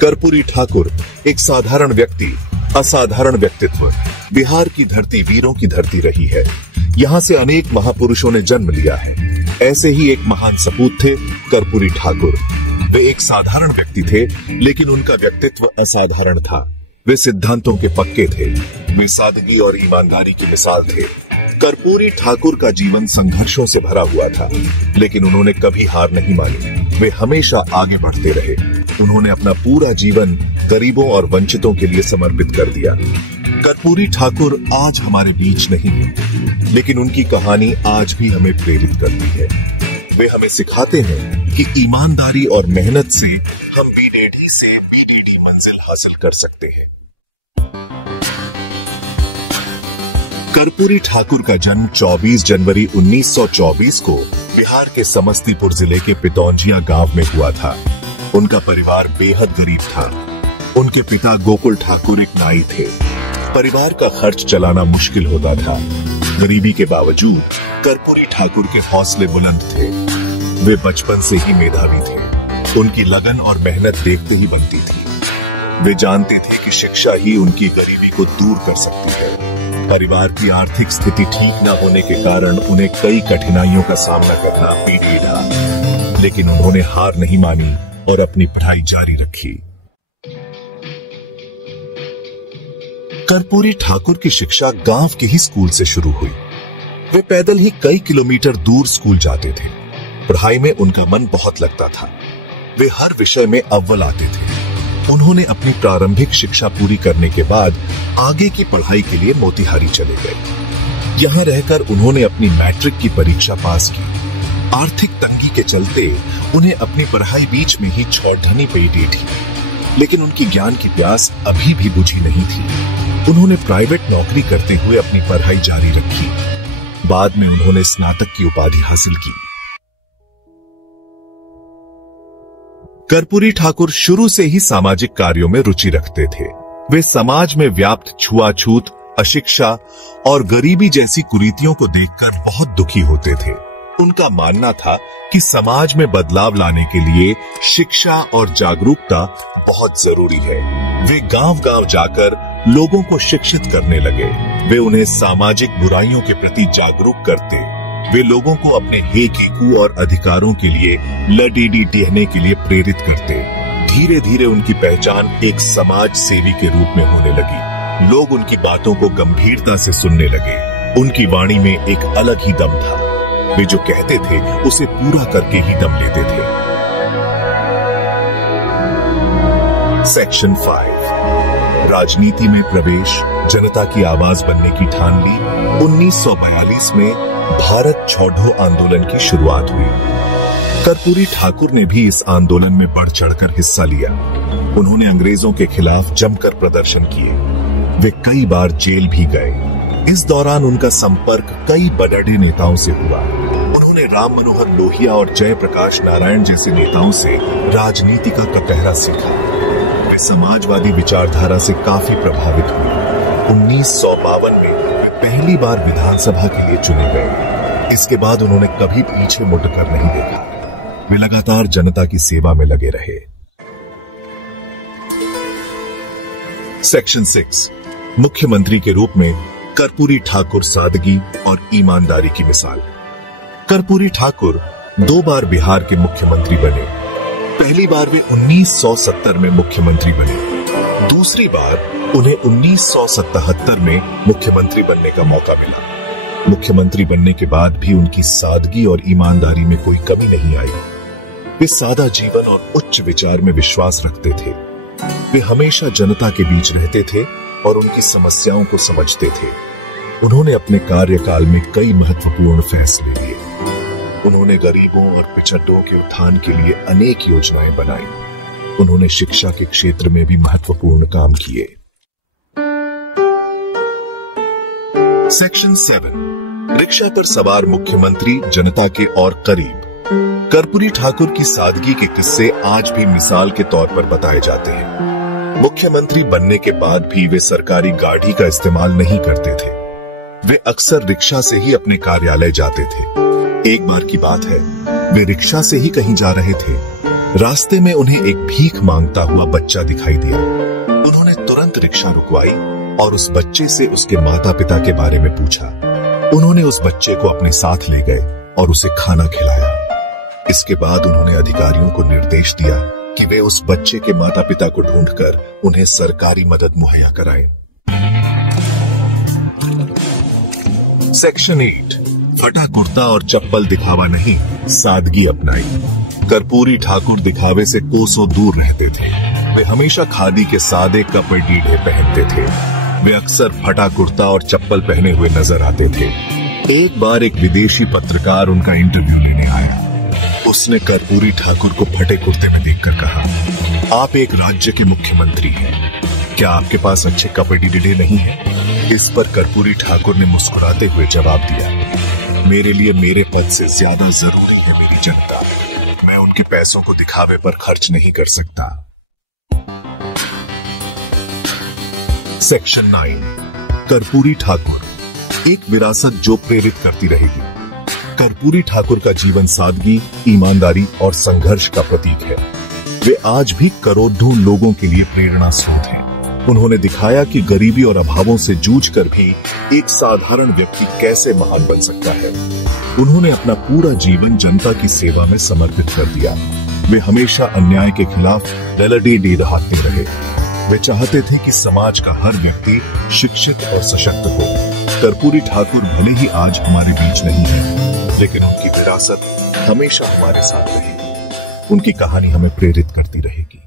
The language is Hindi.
कर्पूरी ठाकुर एक साधारण व्यक्ति, असाधारण व्यक्तित्व, बिहार की धरती वीरों की धरती रही है। यहाँ से अनेक महापुरुषों ने जन्म लिया है। ऐसे ही एक महान सपूत थे कर्पूरी ठाकुर। वे एक साधारण व्यक्ति थे, लेकिन उनका व्यक्तित्व असाधारण था। वे सिद्धांतों के पक्के थे। वे सादगी और ईमानदारी की मिसाल थे। कर्पूरी ठाकुर का जीवन संघर्षों से भरा हुआ था, लेकिन उन्होंने कभी हार नहीं मानी। वे हमेशा आगे बढ़ते रहे। उन्होंने अपना पूरा जीवन गरीबों और वंचितों के लिए समर्पित कर दिया। कर्पूरी ठाकुर आज हमारे बीच नहीं है, लेकिन उनकी कहानी आज भी हमें प्रेरित करती है। वे हमें सिखाते हैं कि ईमानदारी और मेहनत से हम बीडेडी से बीडीडी मंजिल हासिल कर सकते हैं। कर्पूरी ठाकुर का जन्म 24 जनवरी 1924 को बिहार के समस्तीपुर जिले के पितौंजिया गांव में हुआ था। उनका परिवार बेहद गरीब था। उनके पिता गोकुल ठाकुर एक नाई थे। परिवार का खर्च चलाना मुश्किल होता था। गरीबी के बावजूद कर्पूरी ठाकुर के हौसले बुलंद थे। वे बचपन से ही मेधावी थे। उनकी लगन और मेहनत देखते ही बनती थी। वे जानते थे कि शिक्षा ही उनकी गरीबी को दूर कर सकती है। परिवार की आर्थिक स्थिति ठीक न होने के कारण उन्हें कई कठिनाइयों का सामना करना पीढ़ी था, लेकिन उन्होंने हार नहीं मानी और अपनी पढ़ाई जारी रखी। कर्पूरी ठाकुर की शिक्षा गांव के ही स्कूल से शुरू हुई। वे पैदल ही कई किलोमीटर दूर स्कूल जाते थे। पढ़ाई में उनका मन बहुत लगता था। वे हर विषय में अव्वल आते थे। उन्होंने अपनी प्रारंभिक शिक्षा पूरी करने के बाद आगे की पढ़ाई के लिए मोतिहारी चले गए। यहां रहकर उन्होंने अपनी मैट्रिक की परीक्षा पास की। आर्थिक तंगी के चलते उन्हें अपनी पढ़ाई बीच में ही छोड़नी पड़ी थी, लेकिन उनकी ज्ञान की प्यास अभी भी बुझी नहीं थी। उन्होंने प्राइवेट नौकरी करते हुए अपनी पढ़ाई जारी रखी। बाद में उन्होंने स्नातक की उपाधि हासिल की। कर्पूरी ठाकुर शुरू से ही सामाजिक कार्यों में रुचि रखते थे। वे समाज में व्याप्त छुआछूत, अशिक्षा और गरीबी जैसी कुरीतियों को देखकर बहुत दुखी होते थे। उनका मानना था कि समाज में बदलाव लाने के लिए शिक्षा और जागरूकता बहुत जरूरी है। वे गांव-गांव जाकर लोगों को शिक्षित करने लगे। वे उन्हें सामाजिक बुराइयों के प्रति जागरूक करते। वे लोगों को अपने हेकेकू और अधिकारों के लिए लड़ीडी टेहने के लिए प्रेरित करते। धीरे धीरे उनकी पहचान एक समाज सेवी के रूप में होने लगी। लोग उनकी बातों को गंभीरता से सुनने लगे। उनकी वाणी में एक अलग ही दम था। वे जो कहते थे उसे पूरा करके ही दम लेते थे। सेक्शन 5, राजनीति में प्रवेश, जनता की आवाज बनने की ठान ली। 1942 में भारत छोड़ो आंदोलन की शुरुआत हुई। कर्पूरी ठाकुर ने भी इस आंदोलन में बढ़ चढ़कर हिस्सा लिया। उन्होंने अंग्रेजों के खिलाफ जमकर प्रदर्शन किए। वे कई बार जेल भी गए। इस दौरान उनका संपर्क कई बड़े नेताओं से हुआ। उन्होंने राम मनोहर लोहिया और जयप्रकाश नारायण जैसे नेताओं से राजनीति का कटहरा सीखा। वे समाजवादी विचारधारा से काफी प्रभावित हुए। 1952 में वे पहली बार विधानसभा के लिए चुने गए। इसके बाद उन्होंने कभी पीछे मुड़कर नहीं देखा। वे लगातार जनता की सेवा में लगे रहे। सेक्शन 6, मुख्यमंत्री के रूप में कर्पूरी ठाकुर सादगी और ईमानदारी की मिसाल। कर्पूरी ठाकुर 2 बार बिहार के मुख्यमंत्री बने। पहली बार वे 1970 में मुख्यमंत्री बने। दूसरी बार उन्हें 1977 में मुख्यमंत्री बनने का मौका मिला। मुख्यमंत्री बनने के बाद भी उनकी सादगी और ईमानदारी में कोई कमी नहीं आई। वे सादा जीवन और उच्च विचार में विश्वास रखते थे। वे हमेशा जनता के बीच रहते थे और उनकी समस्याओं को समझते थे। उन्होंने अपने कार्यकाल में कई महत्वपूर्ण फैसले लिए। उन्होंने गरीबों और पिछड़ों के उत्थान के लिए अनेक योजनाएं बनाई। उन्होंने शिक्षा के क्षेत्र में भी महत्वपूर्ण काम किए। सेक्शन 7, रिक्शा पर सवार मुख्यमंत्री जनता के और करीब। कर्पूरी ठाकुर की सादगी के किस्से आज भी मिसाल के तौर पर बताए जाते हैं। मुख्यमंत्री बनने के बाद भी वे सरकारी गाड़ी का इस्तेमाल नहीं करते थे। वे अक्सर रिक्शा से ही अपने कार्यालय जाते थे। एक बार की बात है, वे रिक्शा से ही कहीं जा रहे थे। रास्ते में उन्हें एक भीख मांगता हुआ बच्चा दिखाई दिया। उन्होंने तुरंत रिक्शा रुकवाई और उस बच्चे से उसके माता पिता के बारे में पूछा। उन्होंने उस बच्चे को अपने साथ ले गए और उसे खाना खिलाया। इसके बाद उन्होंने अधिकारियों को निर्देश दिया कि वे उस बच्चे के माता पिता को ढूंढकर उन्हें सरकारी मदद मुहैया कराएं। सेक्शन 8, फटा कुर्ता और चप्पल दिखावा नहीं, सादगी अपनाई। कर्पूरी ठाकुर दिखावे से कोसों दूर रहते थे। वे हमेशा खादी के सादे कपड़े ढीढ़े पहनते थे। वे अक्सर फटा कुर्ता और चप्पल पहने हुए नजर आते थे। एक बार एक विदेशी पत्रकार उनका इंटरव्यू लेने आया। उसने कर्पूरी ठाकुर को फटे कुर्ते में देखकर कहा, आप एक राज्य के मुख्यमंत्री हैं, क्या आपके पास अच्छे कपड़े ढीढ़े नहीं हैं? इस पर कर्पूरी ठाकुर ने मुस्कुराते हुए जवाब दिया, मेरे लिए मेरे पद से ज्यादा जरूरी है मेरी जनता। मैं उनके पैसों को दिखावे पर खर्च नहीं कर सकता। सेक्शन 9, कर्पूरी ठाकुर, एक विरासत जो प्रेरित करती रहेगी। कर्पूरी ठाकुर का जीवन सादगी, ईमानदारी और संघर्ष का प्रतीक है। वे आज भी करोड़ों लोगों के लिए प्रेरणा स्रोत हैं। उन्होंने दिखाया कि गरीबी और अभावों से जूझकर भी एक साधारण व्यक्ति कैसे महान बन सकता है। उन्होंने अपना पूरा जीवन जनता की सेवा में समर्पित कर दिया। वे हमेशा अन्याय के खिलाफ लड़ते रहे। वे चाहते थे कि समाज का हर व्यक्ति शिक्षित और सशक्त हो। कर्पूरी ठाकुर भले ही आज हमारे बीच नहीं है, लेकिन उनकी विरासत हमेशा हमारे साथ रहेगी। उनकी कहानी हमें प्रेरित करती रहेगी।